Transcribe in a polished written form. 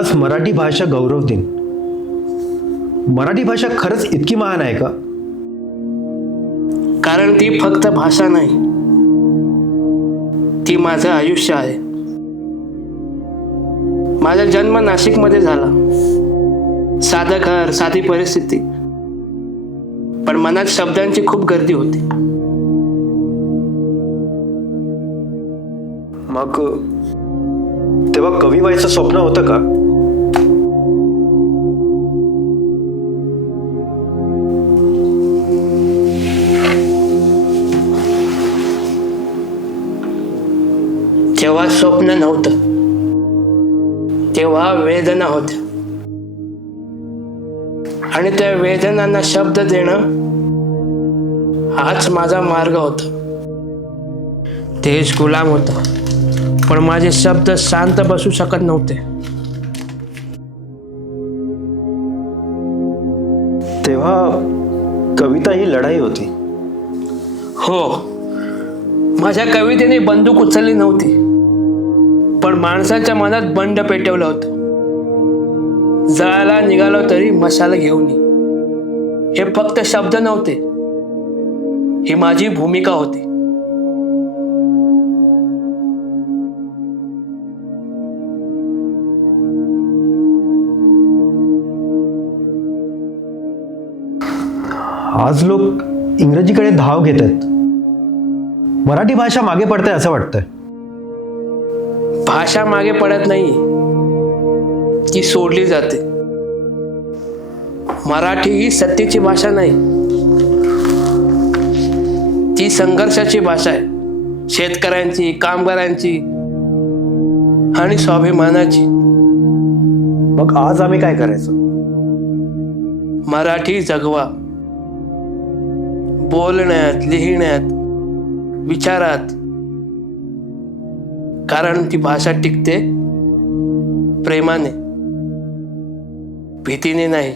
आज मराठी भाषा गौरव दिन. मराठी भाषा खरंच इतकी महान आहे का? कारण ती फक्त भाषा नाही, ती माझं आयुष्य आहे. माझा जन्म नाशिकमध्ये झाला. साधं घर, साधी परिस्थिती, पण मनात शब्दांची खूप गर्दी होती. मग तेव्हा कवी व्हायचं स्वप्न होतं का? तेव्हा स्वप्न नव्हतं, तेव्हा वेदना होत्या. आणि त्या वेदनांना शब्द देणं हाच माझा मार्ग होता. तेज गुलाम होता, पण माझे शब्द शांत बसू शकत नव्हते. तेव्हा कविता ही लढाई होती. हो, माझ्या कवितेने बंदूक उचलली नव्हती, पण माणसाच्या मनात बंड पेटवलं होतं. जळायला निघालो तरी मशाल घेऊन ये. हे फक्त शब्द नव्हते, ही माझी भूमिका होती. आज लोक इंग्रजीकडे धाव घेत आहेत. मराठी भाषा मागे पडते असं वाटतंय. भाषा मागे पडत नाही, ती सोडली जाते. मराठी ही सत्तेची भाषा नाही, ती संघर्षाची भाषा आहे. शेतकऱ्यांची, कामगारांची आणि स्वाभिमानाची. मग आज आम्ही काय करायचं? मराठी जगवा. बोलण्यात, लिहिण्यात, विचारात. कारण ती भाषा टिकते प्रेमाने, भीतीने नाही.